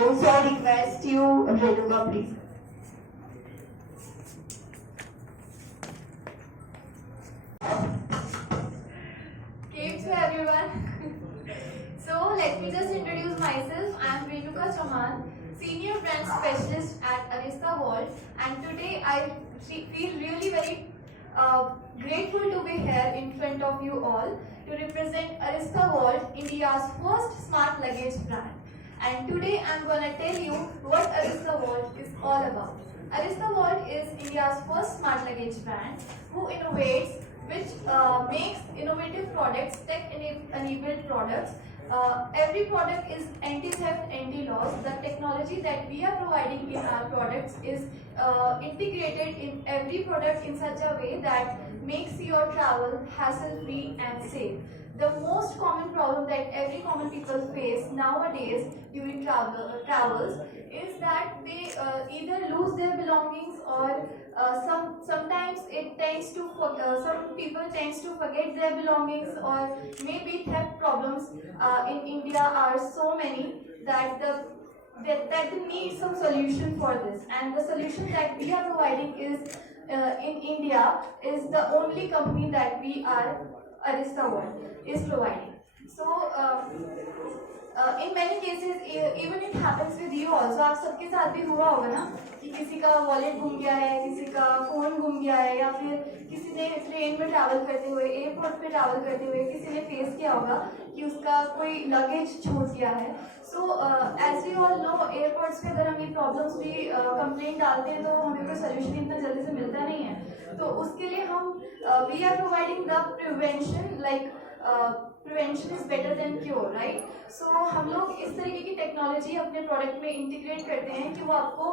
So I request you, Renuka, please. Keep to everyone. So let me just introduce myself. I am Renuka Chauhan, Senior Brand Specialist at Arista Vault, and today I feel really very grateful to be here in front of you all to represent Arista Vault, India's first smart luggage brand. And today I'm gonna tell you what Arista Vault is all about. Arista Vault is India's first smart luggage brand who innovates, which makes innovative products, tech-enabled products. Every product is anti-theft, anti-loss. The technology that we are providing in our products is integrated in every product in such a way that makes your travel hassle-free and safe. The most common problem that every common people face nowadays during travels is that they either lose their belongings or sometimes it tends to some people tends to forget their belongings, or maybe theft problems in India are so many that they need some solution for this, and the solution that we are providing is in India is the only company that we are Arista Vault is providing. So in many cases even it happens with you also. आप सबके साथ भी हुआ होगा ना कि किसी का वॉलेट गुम गया है, किसी का फोन गुम गया है, या फिर किसी ने ट्रेन में ट्रैवल करते हुए, एयरपोर्ट पे ट्रैवल करते हुए किसी ने फेस किया होगा कि उसका कोई लगेज छूट गया है. So as we all know, airports पे अगर हम ये प्रॉब्लम्स भी कंप्लेंट डालते हैं तो हमें कोई सोल्यूशन इतना जल्दी से मिलता नहीं है. तो उसके लिए हम we are providing the prevention, like prevention is better than cure, right. So हम लोग इस तरीके की टेक्नोलॉजी अपने प्रोडक्ट में इंटीग्रेट करते हैं कि वो आपको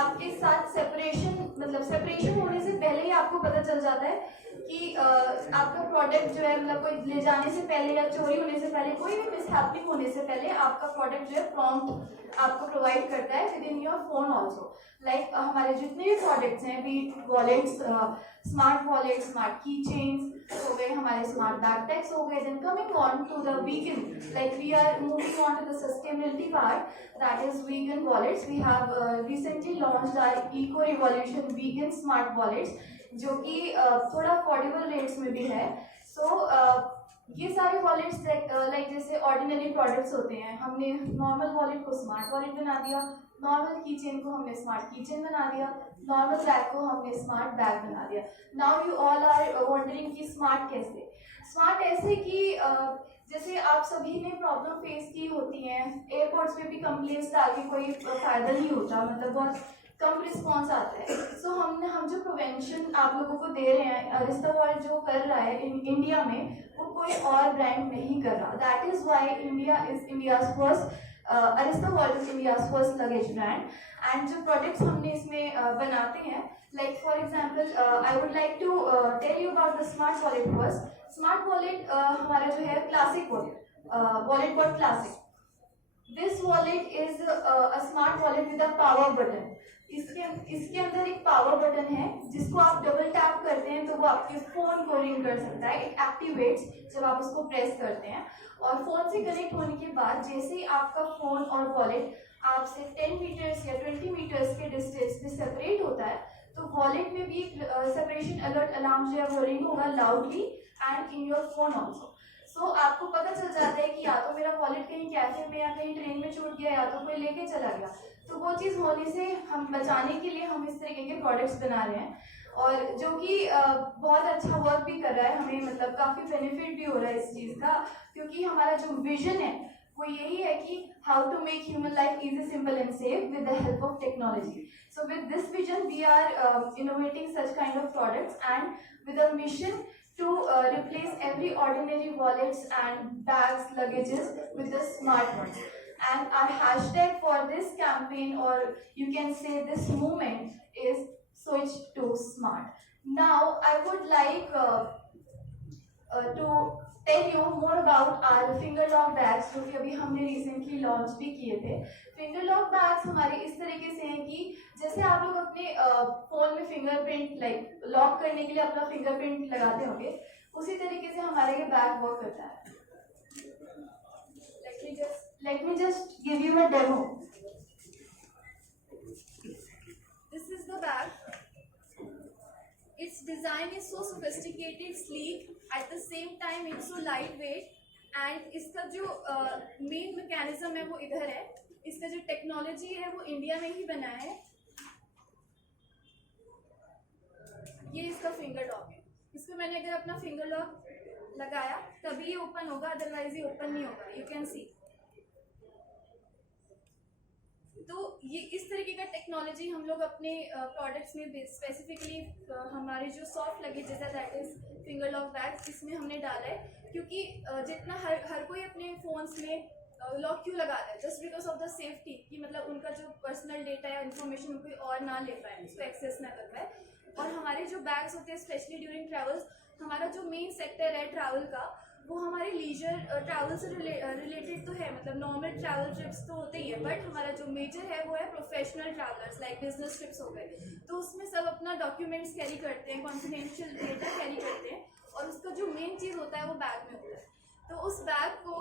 आपके साथ सेपरेशन होने से पहले ही आपको पता चल जाता है कि आपका प्रोडक्ट जो है, मतलब कोई ले जाने से पहले या चोरी होने से पहले, कोई भी मिसहैपनिंग होने से पहले आपका प्रोडक्ट जो है प्रॉम्प्ट आपको प्रोवाइड करता है with in your phone also. Like हमारे जितने भी प्रोडक्ट्स हैं, be wallets, smart wallet, smart key chains हो गए, हमारे स्मार्ट बैग टैग्स हो गए. Then coming on to the vegan, like we are moving on to the sustainability part, that is vegan wallets. We have recently launched our eco revolution vegan smart wallets, जो कि थोड़ा affordable rates में भी है. सो ये सारे wallets like जैसे ordinary products होते हैं, हमने नॉर्मल वॉलेट को स्मार्ट वॉलेट बना दिया, नॉर्मल की चेन को हमने स्मार्ट की चेन बना दिया, नॉर्मल बैग को हमने स्मार्ट बैग बना दिया. Now you all are wondering कि स्मार्ट कैसे. स्मार्ट ऐसे कि जैसे आप सभी ने प्रॉब्लम फेस की होती हैं, एयरपोर्ट्स पे भी कंप्लेंट्स डाल के कोई फायदा नहीं होता, मतलब बहुत कम रिस्पॉन्स आता है. सो हम जो प्रिवेंशन आप लोगों को दे रहे हैं, अरिस्टा वॉल्ट जो कर रहा है इंडिया में, वो कोई और ब्रांड नहीं कर रहा. That is why India is India's first, Arista vault is India's first luggage brand. And जो प्रोडक्ट्स हमने इसमें बनाते हैं, like for example I would like to tell you about the smart wallet first. Smart wallet हमारा जो है classic wallet बहुत classic. This wallet is a smart wallet with a power button. इसके अंदर एक पावर बटन है जिसको आप डबल टैप करते हैं तो वो आपके फोन को रिंग कर सकता है. इट एक्टिवेट्स जब आप उसको प्रेस करते हैं, और फोन से कनेक्ट होने के बाद जैसे ही आपका फोन और वॉलेट आपसे 10 मीटर्स या 20 मीटर्स के डिस्टेंस में सेपरेट होता है, तो वॉलेट में भी सेपरेशन अलर्ट अलार्म जो है वो रिंग होगा loudly and in your phone also. So आपको पता चल जाता है कि या तो मेरा वॉलेट कहीं कैफे में या कहीं ट्रेन में छूट गया, या तो कोई लेके चला गया. तो वो चीज़ होने से हम बचाने के लिए हम इस तरीके के प्रोडक्ट्स बना रहे हैं, और जो कि बहुत अच्छा वर्क भी कर रहा है. हमें मतलब काफ़ी बेनिफिट भी हो रहा है इस चीज़ का, क्योंकि हमारा जो विजन है वो यही है कि how to make human life easy, simple and safe with the help of technology. So with this vision we are innovating such kind of products and with a mission to replace every ordinary wallets and bags, luggages with the smart ones. And our hashtag for this campaign, or you can say this movement, is switch to smart. Now I would like to tell you more about our finger lock bags, जो कि अभी हमने recently launch भी किए थे. finger lock bags हमारे इस तरीके से हैं कि जैसे आप लोग अपने फोन में फिंगरप्रिंट लाइक लॉक करने के लिए अपना फिंगरप्रिंट लगाते होंगे, उसी तरीके से हमारे ये बैग वर्क करता है. Let me just give you a demo. bag. Its design is so sophisticated, sleek, at the same time it's so lightweight. And इसका जो मेन मैकेनिज्म है वो इधर है. इसका जो टेक्नोलॉजी है वो इंडिया में ही बना है. ये इसका फिंगर लॉक है. इस पर मैंने अगर अपना फिंगर लॉक लगाया तभी ये ओपन होगा, अदरवाइज ये ओपन नहीं होगा. You can see. तो ये इस तरीके का टेक्नोलॉजी हम लोग अपने प्रोडक्ट्स में स्पेसिफिकली हमारे जो सॉफ्ट लगेजेस है that is finger lock bags, इसमें हमने डाला है. क्योंकि जितना हर कोई अपने फ़ोन्स में लॉक क्यों लगा रहा है, just because of the safety, कि मतलब उनका जो पर्सनल डेटा या इन्फॉर्मेशन कोई और ना ले पाए, उसको एक्सेस ना कर पाए. और हमारे जो बैग्स होते हैं स्पेशली ड्यूरिंग ट्रैवल्स, हमारा जो मेन सेक्टर है ट्रैवल का वो हमारे लीजर ट्रैवल से रिलेटेड तो है. मतलब नॉर्मल ट्रैवल ट्रिप्स तो होते ही है, बट हमारा जो मेजर है वो है professional travellers like business trips हो गए. तो उसमें सब अपना डॉक्यूमेंट्स कैरी करते हैं, कॉन्फिडेंशियल डेटा कैरी करते हैं, और उसका जो मेन चीज़ होता है वो बैग में होता है. तो उस बैग को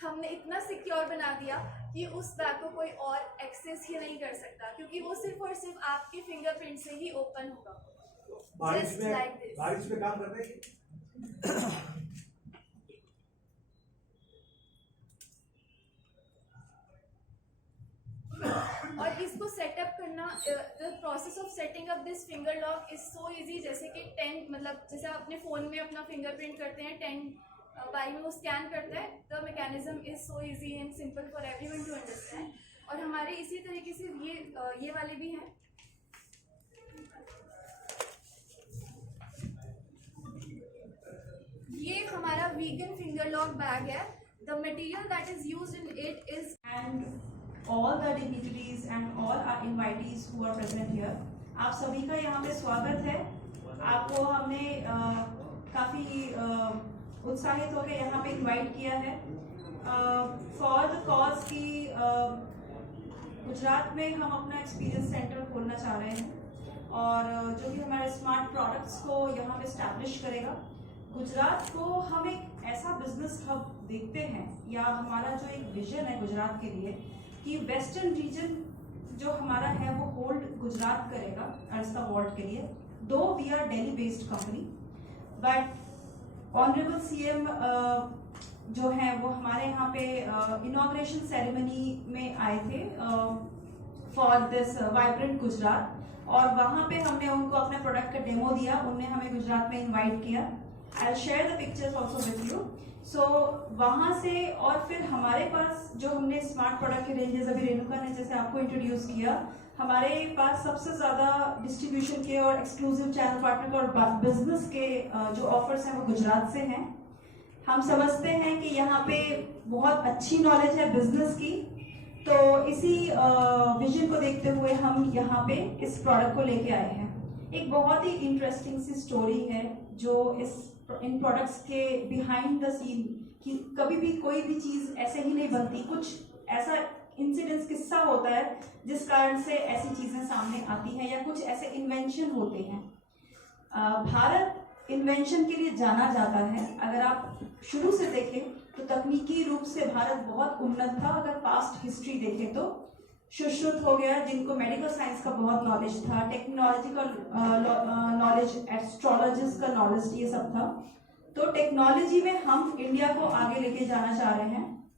हमने इतना सिक्योर बना दिया कि उस बैग को कोई और एक्सेस ही नहीं कर सकता, क्योंकि वो सिर्फ और सिर्फ आपके फिंगरप्रिंट से ही ओपन होगा. बारिश में काम करते हैं. और इसको सेटअप करना, the process of setting up this finger lock is so easy. जैसे कि 10 मतलब जैसे आप अपने फ़ोन में अपना फिंगरप्रिंट करते हैं, 10 बाई में वो स्कैन करता है. The mechanism is so easy and simple for everyone to understand. और हमारे इसी तरीके से ये वाले भी हैं. ये हमारा वीगन फिंगर लॉक बैग है. The material that is used in it is and all the dignitaries and all our invitees who are present here. आप सभी का यहाँ पे स्वागत है. आपको हमने काफ़ी उत्साहित होकर यहाँ पे इनवाइट किया है फॉर द कॉज की गुजरात में हम अपना एक्सपीरियंस सेंटर खोलना चाह रहे हैं, और जो कि हमारे स्मार्ट प्रोडक्ट्स को यहाँ पे स्टैब्लिश करेगा. गुजरात को हम एक ऐसा बिजनेस हब देखते हैं, या हमारा जो एक विजन है गुजरात के लिए कि वेस्टर्न रीजन जो हमारा है वो होल्ड गुजरात करेगा अरिस्ता वॉल्ट के लिए. Though we are Delhi based company, but honourable CM जो है वो हमारे यहाँ पे इनॉग्रेशन सेरेमनी में आए थे फॉर दिस वाइब्रेंट गुजरात, और वहाँ पे हमने उनको अपने प्रोडक्ट का डेमो दिया. उनने हमें गुजरात में इनवाइट किया. I share the pictures also with you. So वहाँ से और फिर हमारे पास जो हमने स्मार्ट प्रोडक्ट के रेंजेस, अभी रेणुका ने जैसे आपको इंट्रोड्यूस किया, हमारे पास सबसे ज़्यादा डिस्ट्रीब्यूशन के और एक्सक्लूसिव चैनल पार्टनर और बिजनेस के जो ऑफर्स हैं वो गुजरात से हैं. हम समझते हैं कि यहाँ पे बहुत अच्छी नॉलेज है बिजनेस की, तो इसी विजन को देखते हुए हम यहाँ पे इस प्रोडक्ट को लेके आए हैं. एक बहुत ही इंटरेस्टिंग सी स्टोरी है जो इन प्रोडक्ट्स के बिहाइंड द सीन, कि कभी भी कोई भी चीज़ ऐसे ही नहीं बनती. कुछ ऐसा इंसिडेंस किस्सा होता है जिस कारण से ऐसी चीज़ें सामने आती हैं, या कुछ ऐसे इन्वेंशन होते हैं. भारत इन्वेंशन के लिए जाना जाता है. अगर आप शुरू से देखें तो तकनीकी रूप से भारत बहुत उन्नत था. अगर पास्ट हिस्ट्री देखें तो सुश्रुत हो गया, जिनको मेडिकल साइंस का बहुत नॉलेज था, टेक्नोलॉजी का नॉलेज, एस्ट्रोलॉजिस्ट का नॉलेज, ये सब था. तो टेक्नोलॉजी में हम इंडिया को आगे लेके जाना चाह रहे हैं.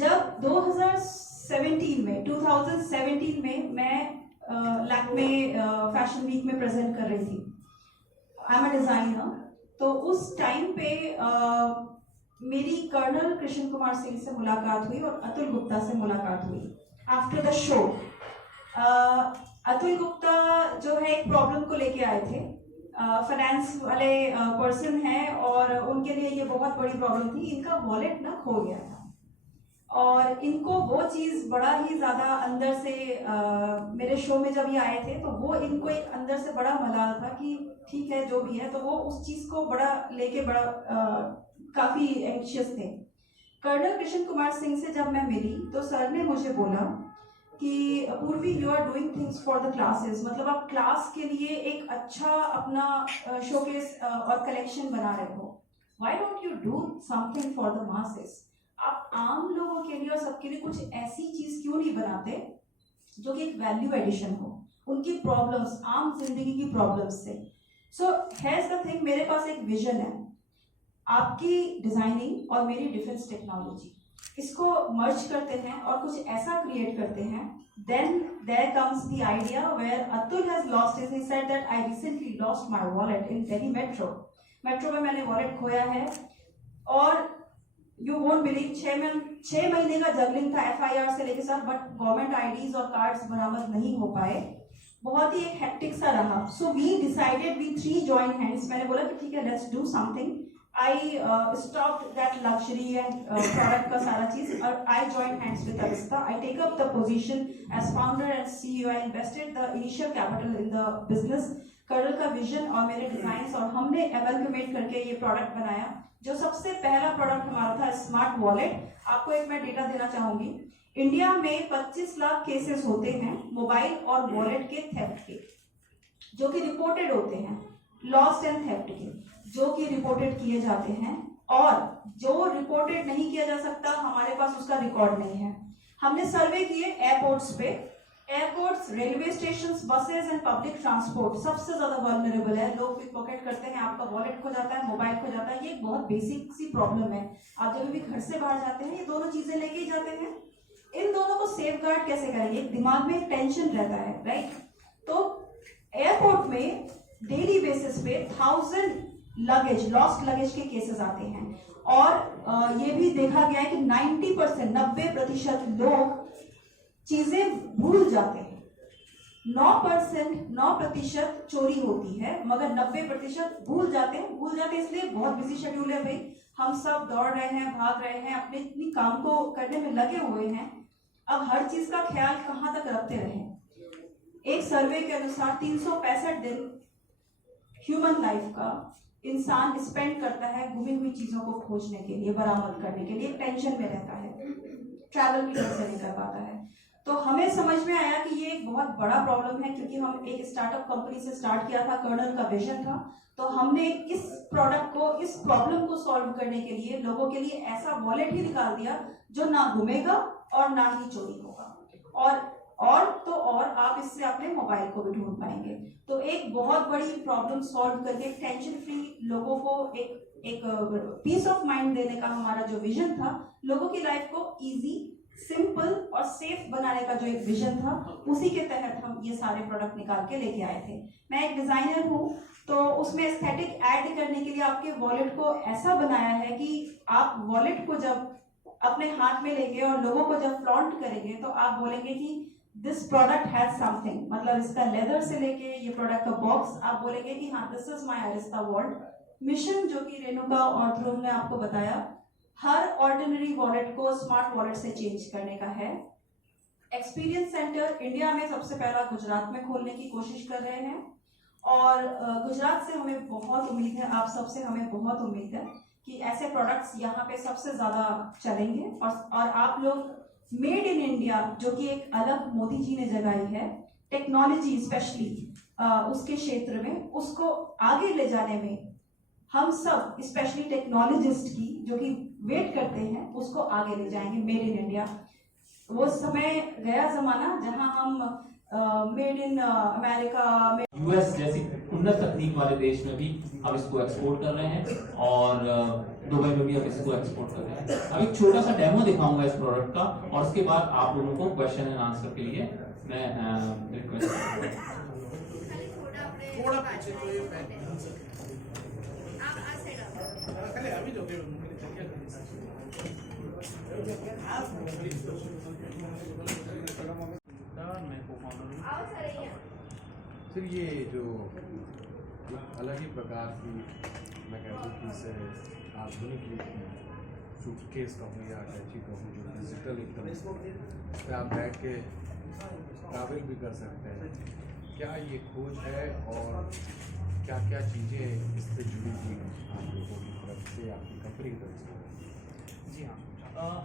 जब 2017 में मैं लैक्मे फैशन वीक में प्रेजेंट कर रही थी, आई एम अ डिज़ाइनर, तो उस टाइम पे मेरी कर्नल कृष्ण कुमार सिंह से मुलाकात हुई और अतुल गुप्ता से मुलाकात हुई after the show. Atul Gupta जो है एक प्रॉब्लम को लेके आए थे. फाइनेंस वाले पर्सन हैं और उनके लिए ये बहुत बड़ी प्रॉब्लम थी. इनका वॉलेट ना खो गया था, और इनको वो चीज़ बड़ा ही ज़्यादा अंदर से मेरे शो में जब ये आए थे तो वो इनको एक अंदर से बड़ा मलाल था कि ठीक है जो भी है, तो वो उस चीज़ को बड़ा लेके बड़ा काफ़ी एंशियस थे. कर्नल कृष्ण कुमार सिंह से जब मैं मिली तो सर ने मुझे बोला कि Purvi you are doing things for the classes, मतलब आप क्लास के लिए एक अच्छा अपना शोकेस और कलेक्शन बना रहे हो. Why don't you do something for the masses? आप आम लोगों के लिए और सबके लिए कुछ ऐसी चीज़ क्यों नहीं बनाते जो कि एक वैल्यू एडिशन हो. उनकी प्रॉब्लम्स, आम जिंदगी की प्रॉब्लम्स से। सो हैज द थिंग, मेरे पास एक विजन है, आपकी डिजाइनिंग और मेरी डिफेंस टेक्नोलॉजी, इसको मर्ज करते हैं और कुछ ऐसा क्रिएट करते हैं। Then there comes the idea where Atul has lost his. He said that I recently lost my wallet in Delhi metro. Metro में मैंने wallet खोया है और you won't believe 6 महीने का जगलिंग था FIR से लेके सब, बट गवर्नमेंट IDs और कार्ड्स बरामद नहीं हो पाए। बहुत ही एक हेक्टिक सा रहा। So we decided, we 3 joined hands. मैंने बोला कि ठीक है, let's do something. I stopped that luxury and product का सारा चीज और I joined hands with Arista. I take up the position as founder and CEO. I invested the initial capital in the business. Colonel का vision और मेरे designs, और हमने amalgamate करके ये प्रोडक्ट बनाया। जो सबसे पहला प्रोडक्ट हमारा था स्मार्ट वॉलेट। आपको एक मैं डेटा देना चाहूंगी, इंडिया में 25 लाख केसेस होते हैं मोबाइल और वॉलेट के थेफ्ट के, जो कि रिपोर्टेड होते हैं, लॉस्ट एंड थेफ्ट के, जो कि रिपोर्टेड किए जाते हैं, और जो रिपोर्टेड नहीं किया जा सकता हमारे पास उसका रिकॉर्ड नहीं है। हमने सर्वे किए एयरपोर्ट्स पे, airports, railway station, buses and public transport सबसे ज्यादा वल्नरेबल है। लोग पिक पॉकेट करते हैं, आपका वॉलेट खो जाता है, मोबाइल खो जाता है। ये एक बहुत बेसिक सी प्रॉब्लम है। आप जब भी घर से बाहर जाते हैं ये दोनों चीजें लेके ही जाते हैं। इन दोनों को सेफ गार्ड कैसे करेंगे, दिमाग में एक टेंशन रहता है, राइट। तो एयरपोर्ट में डेली बेसिस पे 1000 लगेज, लॉस्ट लगेज के केसेस आते हैं, और ये भी देखा गया है कि 90%, 90% लोग चीजें भूल जाते हैं। 9% चोरी होती है, मगर 90% भूल जाते हैं। भूल जाते हैं इसलिए बहुत बिजी शेड्यूल है भाई, हम सब दौड़ रहे हैं, भाग रहे हैं, अपने इतनी काम को करने में लगे हुए हैं। अब हर चीज का ख्याल कहाँ तक रखते रहें। एक सर्वे के अनुसार 365 दिन ह्यूमन लाइफ का इंसान स्पेंड करता है गुमी हुई चीजों को खोजने के लिए, बरामद करने के लिए, टेंशन में रहता है, ट्रैवल भी ढंग से नहीं कर पाता है। तो हमें समझ में आया कि ये एक बहुत बड़ा प्रॉब्लम है, क्योंकि हम एक स्टार्टअप कंपनी से स्टार्ट किया था, कर्नल का विजन था। तो हमने इस प्रोडक्ट को, इस प्रॉब्लम को सॉल्व करने के लिए लोगों के लिए ऐसा वॉलेट ही निकाल दिया जो ना घूमेगा और ना ही चोरी होगा, और आप इससे अपने मोबाइल को भी ढूंढ पाएंगे। तो एक बहुत बड़ी प्रॉब्लम सॉल्व करके टेंशन फ्री लोगों को एक पीस ऑफ माइंड देने का हमारा जो विजन था, लोगों की लाइफ को इजी, सिंपल और सेफ बनाने का जो एक विजन था, उसी के तहत हम ये सारे प्रोडक्ट निकाल के लेके आए थे। मैं एक डिजाइनर हूँ, तो उसमें एस्थेटिक ऐड करने के लिए आपके वॉलेट को ऐसा बनाया है कि आप वॉलेट को जब अपने हाथ में लेंगे और लोगों को जब फ्लॉन्ट करेंगे तो आप बोलेंगे कि दिस प्रोडक्ट हैज समथिंग, मतलब इसका लेदर से लेके ये प्रोडक्ट का बॉक्स, आप बोलेंगे कि हाँ this is my Arista wallet. Mission जो कि रेणुका और ध्रुव ने आपको बताया, हर ऑर्डिनरी वॉलेट को स्मार्ट वॉलेट से चेंज करने का है। एक्सपीरियंस सेंटर इंडिया में सबसे पहला गुजरात में खोलने की कोशिश कर रहे हैं, और गुजरात से हमें बहुत उम्मीद है, आप सबसे हमें बहुत उम्मीद है कि ऐसे प्रोडक्ट्स यहाँ पे सबसे ज्यादा चलेंगे। और आप लोग मेड इन इंडिया, जो कि एक अलग मोदी जी ने जगाई है, टेक्नोलॉजी स्पेशली उसके क्षेत्र में, उसको आगे ले जाने में हम सब स्पेशली टेक्नोलॉजिस्ट की जो कि वेट करते हैं, उसको आगे ले जाएंगे। मेड इन इंडिया, वो समय गया जमाना जहां हम मेड इन अमेरिका, यूएस जैसी उन्नत तकनीक वाले देश में भी अब इसको एक्सपोर्ट कर रहे हैं, और दुबई में भी अब इसको एक्सपोर्ट कर रहे हैं। अब एक छोटा सा डेमो दिखाऊंगा इस प्रोडक्ट का, और उसके बाद आप लोगों को क्वेश्चन एंड आंसर के लिए मैं रिक्वेस्ट करूंगा। थोड़ा पीछे तो ये बैक खाली अभी जो फिर ये जो अलग ही प्रकार की, मैं कहता हूँ कि इसे आधुनिक सूटकेस कहूँ या अटैची कहूँ, जो डिजिटल एकदम इस पर आप बैठ के ट्रैवल भी कर सकते हैं। क्या ये खोज है, और क्या क्या चीज़ें इस पर जुड़ी हुई हैं आप लोगों की तरफ से, आपकी कंपनी की तरफ से? जी हाँ,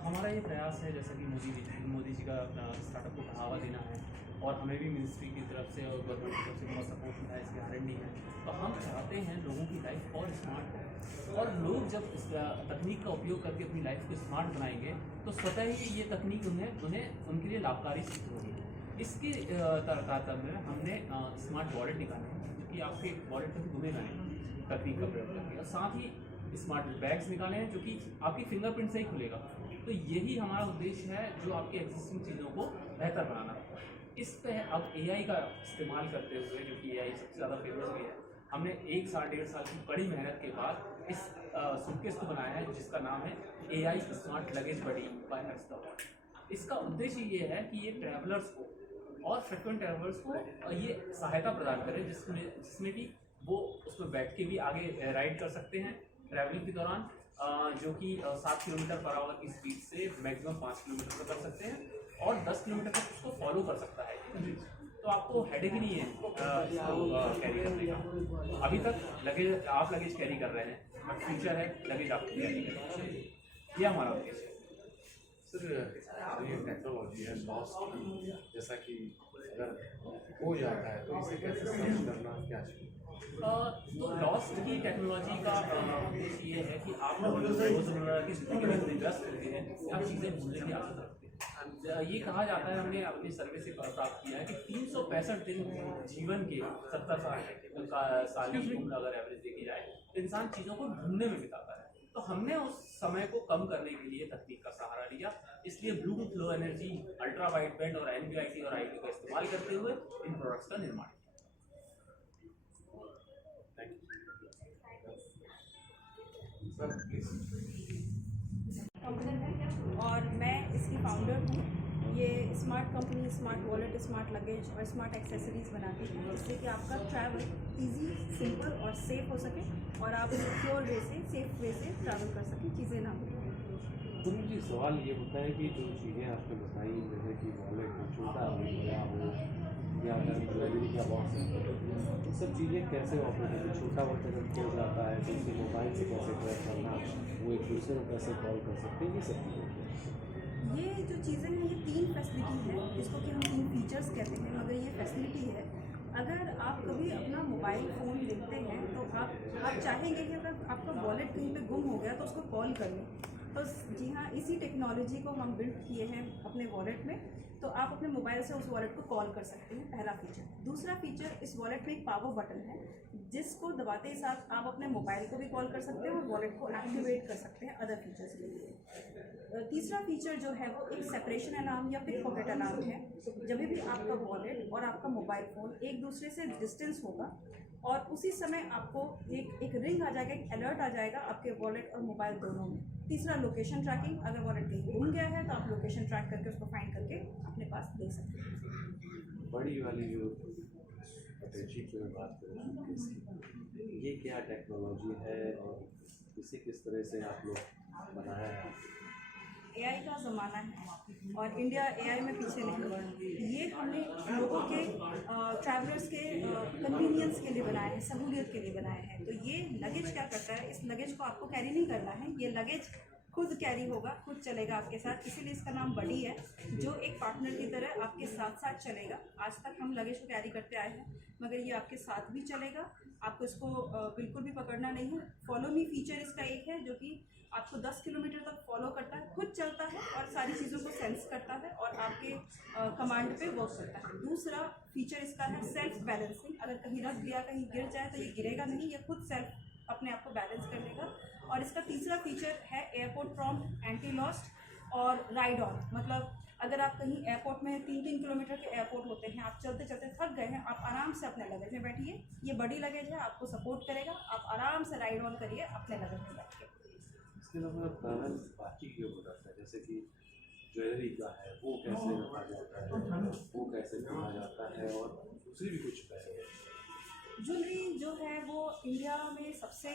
हमारा ये प्रयास है, जैसा कि मोदी जी का स्टार्टअप को बढ़ावा देना है, और हमें भी मिनिस्ट्री की तरफ से और गवर्नमेंट की तरफ से बहुत सपोर्ट मिला है, इसकी गारंटी है। तो हम चाहते हैं लोगों की लाइफ और स्मार्ट हो, और लोग जब इस तकनीक का उपयोग करके अपनी लाइफ को स्मार्ट बनाएंगे तो स्वतः ही ये तकनीक उन्हें उनके लिए लाभकारी सिद्ध होगी। इसके तारतम्य में हमने स्मार्ट वॉलेट निकाले हैं जो कि आपके वॉलेट कभी घूमेगा नहीं तकनीक का प्रयोग करके, और साथ ही स्मार्ट बैग्स निकाले हैं जो कि आपकी फिंगरप्रिंट से ही खुलेगा। तो यही हमारा उद्देश्य है, जो आपके एग्जिस्टिंग चीज़ों को बेहतर बनाना। इस पे अब AI का इस्तेमाल करते हुए, जो कि AI सबसे ज़्यादा फेमस भी है, हमने 1 साल 1.5 साल की बड़ी मेहनत के बाद इस सूटकेस को बनाया है जिसका नाम है AI स्मार्ट लगेज बडी बाय अरिस्ता वॉल्ट। इसका उद्देश्य ये है कि ये ट्रैवलर्स को और फ्रिक्वेंट ट्रैवलर्स को ये सहायता प्रदान करे, जिसमें कि वो उसमें बैठ के भी आगे राइड कर सकते हैं ट्रैवलिंग के दौरान, जो कि 7 किलोमीटर पर आवर की स्पीड से मैक्सिमम 5 किलोमीटर पर कर सकते हैं, और 10 किलोमीटर तक उसको फॉलो कर सकता है। तो आपको हेडेक ही नहीं है इसको कैरी करने का। अभी तक लगेज आप लगेज कैरी कर रहे हैं, बट फ्यूचर है लगेज आप कैरी करेंगे। ये हमारा उद्देश्य है। सर ये टेक्नोलॉजी है लॉस्ट की, जैसा कि अगर हो जाता है तो इसे कैसे सर्च करना क्या चाहिए? तो लॉस्ट की टेक्नोलॉजी का उद्देश्य ये है कि आप रोजमर्रा की जिंदगी में इतने व्यस्त होते हैं, आप चीज़ें भूलने की आदत रखते हैं। ये कहा जाता है, हमने अपनी सर्वे से प्राप्त किया है कि 365 दिन जीवन के 70 साल की उम्र अगर एवरेज देखी जाए तो इंसान चीज़ों को ढूंढने में बिताता है। तो हमने उस समय को कम करने के लिए तकनीक का सहारा लिया, इसलिए Bluetooth low energy, ultra wide band और NB-IoT और IoT का इस्तेमाल करते हुए इन प्रोडक्ट्स का निर्माण किया। और मैं इसकी फाउंडर हूँ। ये smart company smart wallet, smart luggage और स्मार्ट एक्सेसरीज़ बनाती है, जिससे कि आपका ट्रैवल इजी, सिंपल और सेफ़ हो सके, और आप सिक्योर वे से, सेफ वे से ट्रैवल कर सकें, चीज़ें ना हो। तो मुझे सवाल ये होता है कि जो चीज़ें आपने बताई, जैसे कि वॉलेट हो, छोटा हो, बड़ा हो, या अगर ज्वेलरी का बॉक्स है, ये सब चीज़ें कैसे ऑपरेट होती है? छोटा बॉक्स अगर खो जाता है तो उसे मोबाइल से कैसे ट्रैक करना, वो एक दूसरे को कैसे कॉल कर सकते हैं, ये सब चीज़ें। ये जो चीज़ें हैं, ये 3 फैसिलिटी है, जिसको कि हम 3 फीचर्स कहते हैं, मगर ये फैसिलिटी है। अगर आप कभी अपना मोबाइल फ़ोन देखते हैं तो आप चाहेंगे कि अगर आपका वॉलेट कहीं पे गुम हो गया तो उसको कॉल कर लें। तो जी हाँ, इसी टेक्नोलॉजी को हम बिल्ड किए हैं अपने वॉलेट में, तो आप अपने मोबाइल से उस वॉलेट को कॉल कर सकते हैं, पहला फीचर। दूसरा फीचर, इस वॉलेट में एक पावर बटन है, जिसको दबाते ही साथ आप अपने मोबाइल को भी कॉल कर सकते हैं और वॉलेट को एक्टिवेट कर सकते हैं अदर फीचर्स के लिए। तीसरा फीचर जो है वो एक सेपरेशन अलार्म या पिक पॉकेट अलार्म है। जब भी आपका वॉलेट और आपका मोबाइल फ़ोन एक दूसरे से डिस्टेंस होगा और उसी समय आपको एक रिंग आ जाएगा, एक अलर्ट आ जाएगा आपके वॉलेट और मोबाइल दोनों में। तीसरा, लोकेशन ट्रैकिंग, अगर वॉलेट कहीं गुम गया है तो आप लोकेशन ट्रैक करके उसको फाइंड करके अपने पास ले सकते हैं। बड़ी वाली जो अटैची की मैं बात करूँ सूटकेस की, ये क्या टेक्नोलॉजी है और इसे किस तरह से आप लोग बनाया है? AI का ज़माना है और इंडिया AI में पीछे नहीं। ये हमने लोगों के ट्रैवलर्स के कन्वीनियंस के लिए बनाया है, सहूलियत के लिए बनाया है। तो ये लगेज क्या करता है, इस लगेज को आपको कैरी नहीं करना है, ये लगेज खुद कैरी होगा, खुद चलेगा आपके साथ, इसीलिए इसका नाम बडी है, जो एक पार्टनर की तरह आपके साथ साथ चलेगा। आज तक हम लगेज को कैरी करते आए हैं, मगर ये आपके साथ भी चलेगा, आपको इसको बिल्कुल भी पकड़ना नहीं है। फॉलो मी फीचर इसका एक है, जो कि आपको 10 किलोमीटर तक फॉलो करता है, खुद चलता है और सारी चीज़ों को सेंस करता है और आपके कमांड पे वर्क करता है। दूसरा फीचर इसका है सेल्फ बैलेंसिंग, अगर कहीं रख दिया, कहीं गिर जाए तो ये गिरेगा नहीं, ये खुद सेल्फ अपने आप को बैलेंस कर लेगा। और इसका तीसरा फीचर है एयरपोर्ट प्रॉम्प्ट, एंटी लॉस्ट और राइड ऑन। मतलब अगर आप कहीं एयरपोर्ट में 3-3 किलोमीटर के एयरपोर्ट होते हैं, आप चलते चलते थक गए हैं, आप आराम से अपने लगेज में बैठिए, ये बड़ी लगेज है, आपको सपोर्ट करेगा, आप आराम से राइड ऑन करिए अपने लगेज में बैठ के। इसके अलावा ट्रैवल बाकी जो प्रोडक्ट है, जैसे कि ज्वेलरी का है, वो कैसे रखा जाता है, वो कैसे पहना जाता है, और दूसरी भी कुछ पहले ज्वेलरी जो है वो इंडिया में सबसे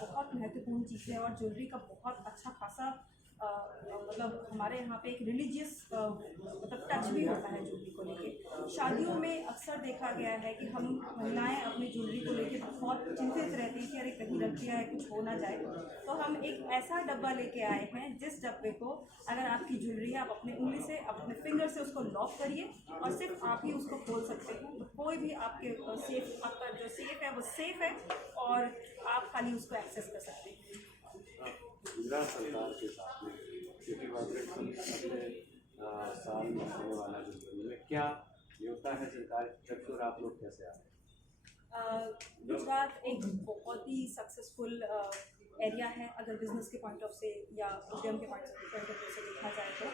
बहुत महत्वपूर्ण चीज़ है और ज्वेलरी का बहुत अच्छा खासा मतलब हमारे यहाँ पे एक रिलीजियस मतलब टच भी होता है ज्वेलरी को लेके। शादियों में अक्सर देखा गया है कि हम महिलाएं अपनी ज्वेलरी को लेके बहुत चिंतित रहती हैं कि अरे कहीं रख दिया है, कुछ हो ना जाए। तो हम एक ऐसा डब्बा लेके आए हैं, जिस डब्बे को अगर आपकी ज्वेलरी है, आप अपनी उंगली से, अपने फिंगर से उसको लॉक करिए और सिर्फ आप ही उसको खोल सकते हैं। तो कोई भी आपके सेफ, आपका जो सेफ है वो सेफ है और आप खाली उसको एक्सेस कर सकते हैं। गुजरात सरकार के साथ में सिटी कॉर्पोरेशन अगले साल होने वाला जनवरी में क्या ये होता है सरकार की और आप लोग कैसे आ रहे हैं? गुजरात एक बहुत ही सक्सेसफुल एरिया है अगर बिजनेस के पॉइंट ऑफ से या उद्यम के पॉइंट ऑफ व्यू से देखा जाए तो।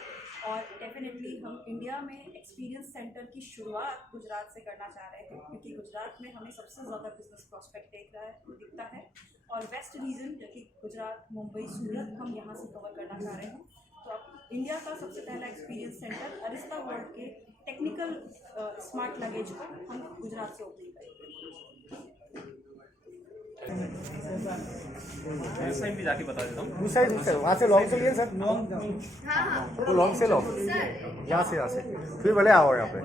और डेफिनेटली हम इंडिया में एक्सपीरियंस सेंटर की शुरुआत गुजरात से करना चाह रहे थे, क्योंकि गुजरात में हमें सबसे ज़्यादा बिजनेस प्रॉस्पेक्ट दिखता है और वेस्ट रीजन जो कि गुजरात, मुंबई, सूरत हम यहाँ से कवर करना चाह रहे हैं। तो अब इंडिया का सबसे पहला एक्सपीरियंस सेंटर अरिस्ता वर्ल्ड के टेक्निकल स्मार्ट लगेज को हम गुजरात से ओपनिंग करेंगे। इस टाइम भी जाके बता देता हूँ। उस साइड वहाँ से लॉन्ग से लिए सर, वो लॉन्ग से लो, यहाँ से फिर भले आओ यहाँ पे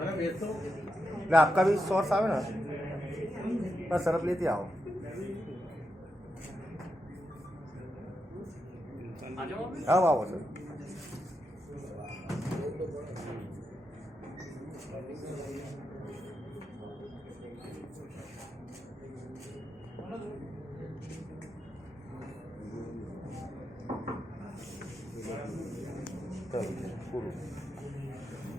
ना, आपका भी सोर्स आवे ना, बस सरफ लेते आओ। आ जाओ। हाँ आओ सर। चलो,